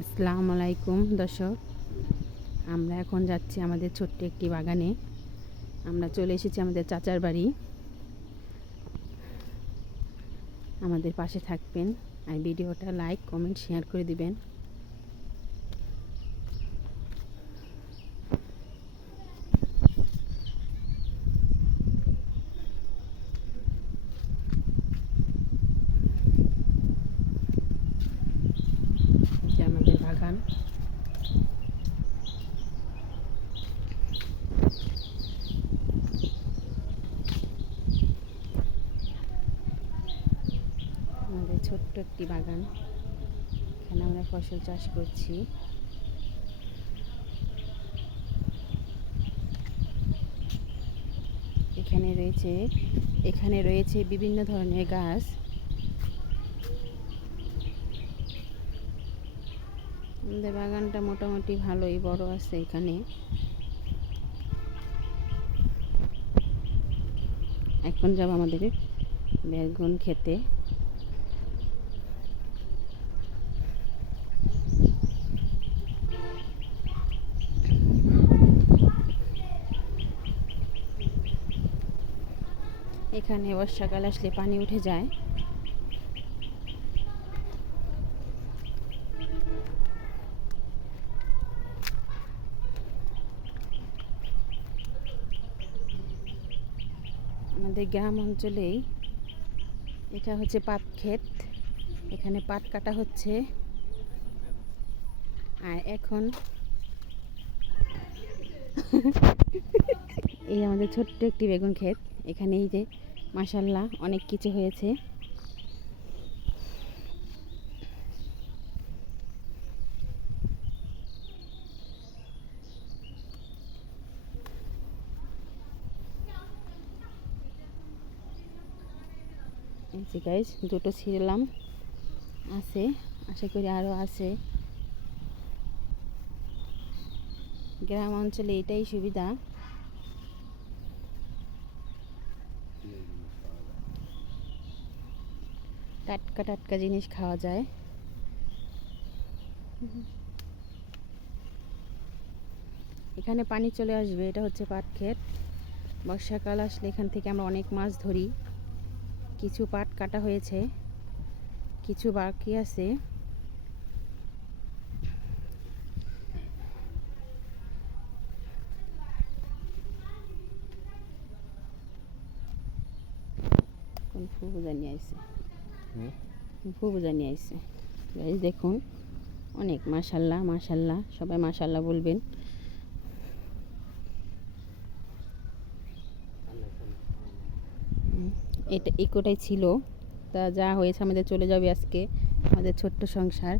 আসসালামু আলাইকুম দর্শক, আমরা এখন যাচ্ছি আমাদের ছোট্ট একটি বাগানে। আমরা চলে এসেছি আমাদের চাচার বাড়ি। আমাদের পাশে থাকবেন আর ভিডিওটা লাইক কমেন্ট শেয়ার করে দিবেন। আমাদের বাগান। আমাদের ছোট্ট একটি বাগান, এখানে আমরা ফসল চাষ করছি। এখানে রয়েছে বিভিন্ন ধরনের গাছ। আমাদের বাগানটা মোটামুটি ভালোই বড় আছে। এখানে এখন যাব আমাদের বেগুন খেতে। এখানে বর্ষাকাল আসলে পানি উঠে যায়। আমাদের গ্রাম অঞ্চলেই এটা হচ্ছে পাট ক্ষেত। এখানে পাট কাটা হচ্ছে। আর এখন এই আমাদের ছোট্ট একটি বেগুন ক্ষেত। এখানে এই যে মাশাআল্লাহ অনেক কিছু হয়েছে। এই যে গাইস, দুটো ছিঁড়লাম, আছে, আশা করি আরও আছে। গ্রাম অঞ্চলে এটাই সুবিধা, টাটকা টাটকা জিনিস খাওয়া যায়। এখানে পানি চলে আসবে। এটা হচ্ছে পাট ক্ষেত। বর্ষাকাল আসলে এখান থেকে আমরা অনেক মাছ ধরি। কিছু পাট কাটা হয়েছে, কিছু বাকি আছে। ফুবু জানিয়ে আইছে গাইস, দেখুন অনেক মাশাআল্লাহ মাশাআল্লাহ, সবাই মাশাআল্লাহ বলবেন। এটা ইকোটাই ছিল, তা যা হয়েছে আমাদের চলে যাবে আজকে। আমাদের ছোট্ট সংসার।